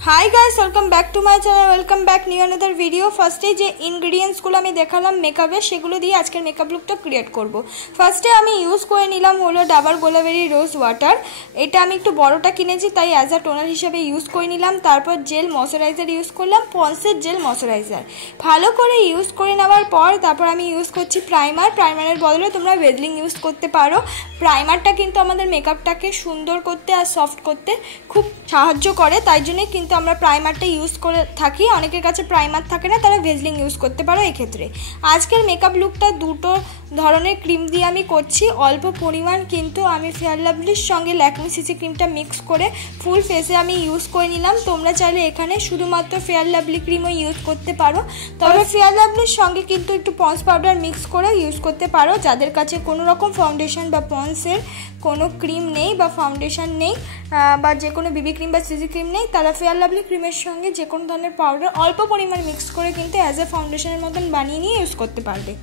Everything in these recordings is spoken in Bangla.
High guys welcome back to my channel welcome back new another video. फर्स्टे जे इनग्रेडिएंट्सगुलो आमी देखालाम मेकअपे सेगुलो दिए आजकेर मेकअप लुकटा क्रिएट करब। फार्स्टे आमी यूज करे निलाम हलो डाबर गोलाबेरी रोज वाटार। एटा आमी एकटु बड़ोटा किनेछि ताई एज अ टोनार हिसेबे यूज करे निलाम। तारपर जेल मयश्चाराइजार यूज करलाम पन्सेर जेल मयश्चाराइजार भालो करे यूज करे नेওয়ার पर तारपर आमी यूज करछि प्राइमार। प्राइमारेर बदले तोमरा वेजलिन यूज करते पारो। प्राइमारटा किन्तु आमादेर मेकअपटाके सुंदर करते और सफ्ट करते खूब साहाज्य करे ताई जोन्नोई किन्तु আমরা প্রাইমারটা ইউজ করে থাকি। অনেকের কাছে প্রাইমার থাকে না, তারা ভেজলিন ইউজ করতে পারো। এই ক্ষেত্রে আজকের মেকআপ লুকটা দুটো ধরনের ক্রিম দিয়ে আমি করছি। অল্প পরিমাণ কিন্তু আমি ফেয়ার লাভলির সঙ্গে ল্যাকমি সিসি ক্রিমটা মিক্স করে ফুল ফেসে আমি ইউজ করে নিলাম। তোমরা চাইলে এখানে শুধুমাত্র ফেয়ার লাভলি ক্রিমও ইউজ করতে পারো, তবে ফেয়ার লাভলির সঙ্গে কিন্তু একটু পন্স পাউডার মিক্স করে ইউজ করতে পারো। যাদের কাছে কোনো রকম ফাউন্ডেশন বা পন্সের কোনো ক্রিম নেই বা ফাউন্ডেশন নেই বা যে কোনো বিবি ক্রিম বা সিসি ক্রিম নেই, তারা ফেয়ার লাভলি ক্রিমের সঙ্গে যে কোনো ধরনের পাউডার অল্প পরিমাণ মিক্স করে কিন্তু অ্যাজ এ ফাউন্ডেশনের মতন বানিয়ে নিয়ে ইউজ করতে পারবে।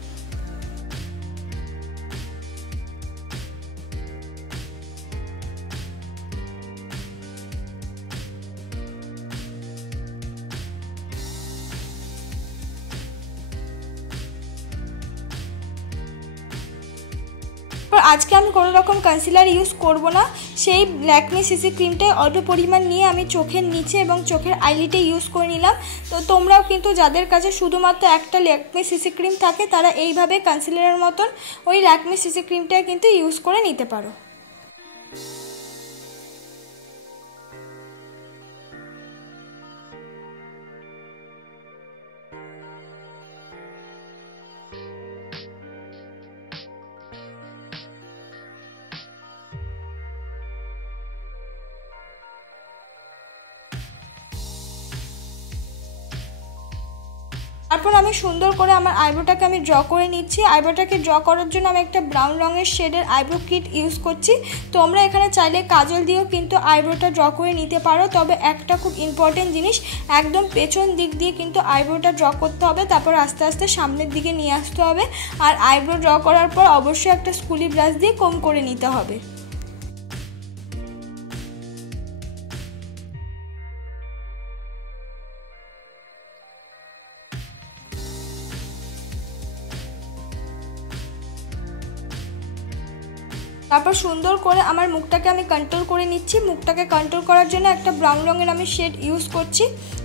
आज के आमी कोनो रकम कन्सिलार यूज करब ना, सेई लैकमी सीसी क्रीमटा अल्प परिमाण निये आमी चोखेर नीचे एबं चोखेर आईलिटे यूज करे निलाम। तो तोमराओ किन्तु जादेर काछे शुधुमात्र एकटा लैकमी सीसी क्रीम थाके तारा एइभाবে कन्सिलारेर मतन ओई लैकमी सीसी क्रीमटा किन्तु यूज करे निते पारो। তারপর আমি সুন্দর করে আমার আইব্রোটাকে আমি ড্র করে নিচ্ছি। আইব্রোটাকে ড্র করার জন্য আমি একটা ব্রাউন রঙের শেডের আইব্রো কিট ইউজ করছি। তোমরা এখানে চাইলে কাজল দিয়েও কিন্তু আইব্রোটা ড্র করে নিতে পারো, তবে একটা খুব ইম্পর্টেন্ট জিনিস, একদম পেছন দিক দিয়ে কিন্তু আইব্রোটা ড্র করতে হবে, তারপর আস্তে আস্তে সামনের দিকে নিয়ে আসতে হবে। আর আইব্রো ড্র করার পর অবশ্যই একটা স্কুলি ব্রাশ দিয়ে কম করে নিতে হবে। তারপর সুন্দর করে আমার মুখটাকে আমি কন্ট্রোল করে নিচ্ছি। মুখটাকে কন্ট্রোল করার জন্য একটা ব্রাউন রঙের আমি শেড ইউজ করছি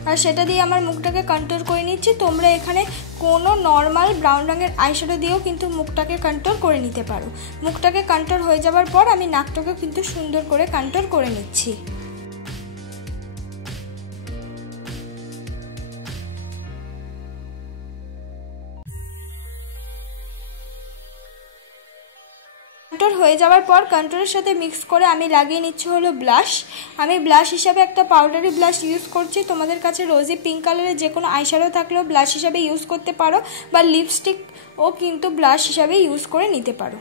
আর সেটা দিয়ে আমার মুখটাকে কন্ট্রোল করে নিচ্ছি। তোমরা এখানে কোনো নর্মাল ব্রাউন রঙের আইশ্যাডো দিয়েও কিন্তু মুখটাকে কন্ট্রোল করে নিতে পারো। মুখটাকে কন্ট্রোল হয়ে যাওয়ার পর আমি নাকটাকে কিন্তু সুন্দর করে কন্ট্রোল করে নিচ্ছি। কন্ট্রোল হয়ে যাওয়ার পর কন্ট্রোলের সাথে মিক্স করে আমি লাগিয়ে নিচ্ছি হলো ব্লাশ। আমি ব্লাশ হিসাবে একটা পাউডারি ব্লাশ ইউজ করছি। তোমাদের কাছে রোজি পিঙ্ক কালারের যে কোনো আইশ্যাডো থাকলেও ব্লাশ হিসাবে ইউজ করতে পারো বা লিপস্টিকও কিন্তু ব্লাশ হিসাবে ইউজ করে নিতে পারো।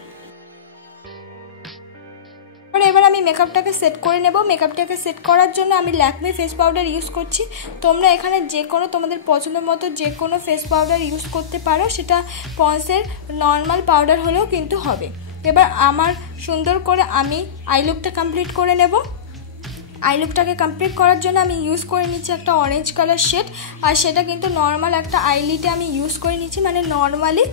এবার আমি মেকআপটাকে সেট করে নেব। মেকআপটাকে সেট করার জন্য আমি ল্যাকমি ফেস পাউডার ইউজ করছি। তোমরা এখানে যে কোনো তোমাদের পছন্দ মতো যে কোনো ফেস পাউডার ইউজ করতে পারো, সেটা পন্সের নর্মাল পাউডার হলেও কিন্তু হবে। এবার আমার সুন্দর করে আমি আই লুকটা কমপ্লিট করে নেব। আই লুকটাকে কমপ্লিট করার জন্য আমি ইউজ করে নিচ্ছি একটা অরেঞ্জ কালার শেড, আর সেটা কিন্তু নর্মাল একটা আইলিটে আমি ইউজ করে নিচ্ছি। মানে নর্মালি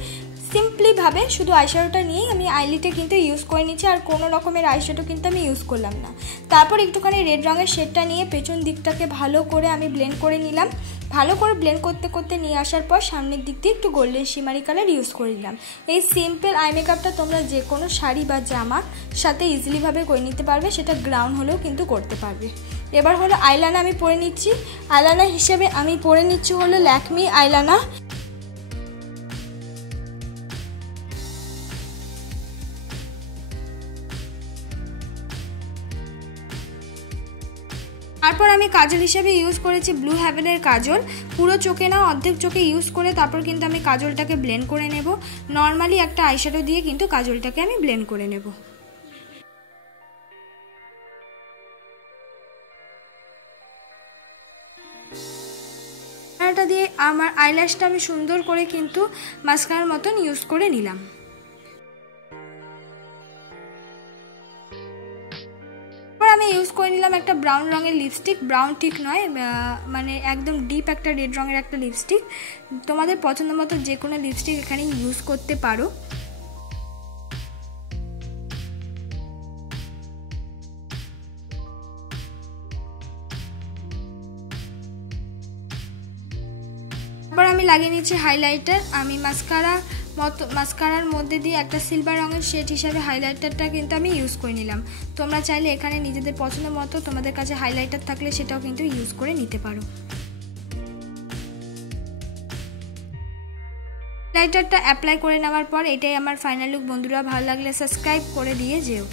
সিম্পলিভাবে শুধু আইশ্যাডোটা নিয়েই আমি আইলিটে কিন্তু ইউজ করে নিচ্ছি, আর কোনো রকমের আইশ্যাডো কিন্তু আমি ইউজ করলাম না। তারপর একটুখানি রেড রঙের শেডটা নিয়ে পেছন দিকটাকে ভালো করে আমি ব্লেন্ড করে নিলাম। ভালো করে ব্লেন্ড করতে করতে নিয়ে আসার পর সামনের দিক দিয়ে একটু গোল্ডেন শিমারি কালার ইউজ করে নিলাম। এই সিম্পল আই মেকআপটা তোমরা যে কোনো শাড়ি বা জামার সাথে ইজিলিভাবে করে নিতে পারবে, সেটা গ্রাউন্ড হলেও কিন্তু করতে পারবে। এবার হলো আইলাইনার আমি পরে নিচ্ছি। আইলাইনার হিসেবে আমি পরে নিচ্ছি হলো ল্যাকমি আইলাইনার। তারপর আমি কাজল হিসেবে ইউজ করেছি ব্লু হেভেনের কাজল। পুরো চোখে না, অর্ধেক চোখে ইউজ করে তারপর কিন্তু আমি কাজলটাকে ব্লেন্ড করে নেব। নর্মালি একটা আইশ্যাডো দিয়ে কিন্তু কাজলটাকে আমি ব্লেন্ড করে নেব। এটা দিয়ে আমার আইল্যাশটা আমি সুন্দর করে কিন্তু মাস্কারার মতন ইউজ করে নিলাম। আমি ইউজ করে নিলাম একটা ব্রাউন রঙের লিপস্টিক, ব্রাউন ঠিক নয়, মানে একদম ডিপ একটা রেড রঙের একটা লিপস্টিক। তোমাদের পছন্দ মতো যে কোনো লিপস্টিক এখানে ইউজ করতে পারো। তারপর আমি লাগিয়ে নিচ্ছি হাইলাইটার। আমি মাস্কারার মধ্যে দিয়ে একটা সিলভার রঙের শেড হিসাবে হাইলাইটারটা কিন্তু আমি ইউজ করে নিলাম। তোমরা চাইলে এখানে নিজেদের পছন্দ মতো তোমাদের কাছে হাইলাইটার থাকলে সেটাও কিন্তু ইউজ করে নিতে পারো। হাইলাইটারটা অ্যাপ্লাই করে নেওয়ার পর এটাই আমার ফাইনাল লুক। বন্ধুরা ভালো লাগলে সাবস্ক্রাইব করে দিয়ে যেও।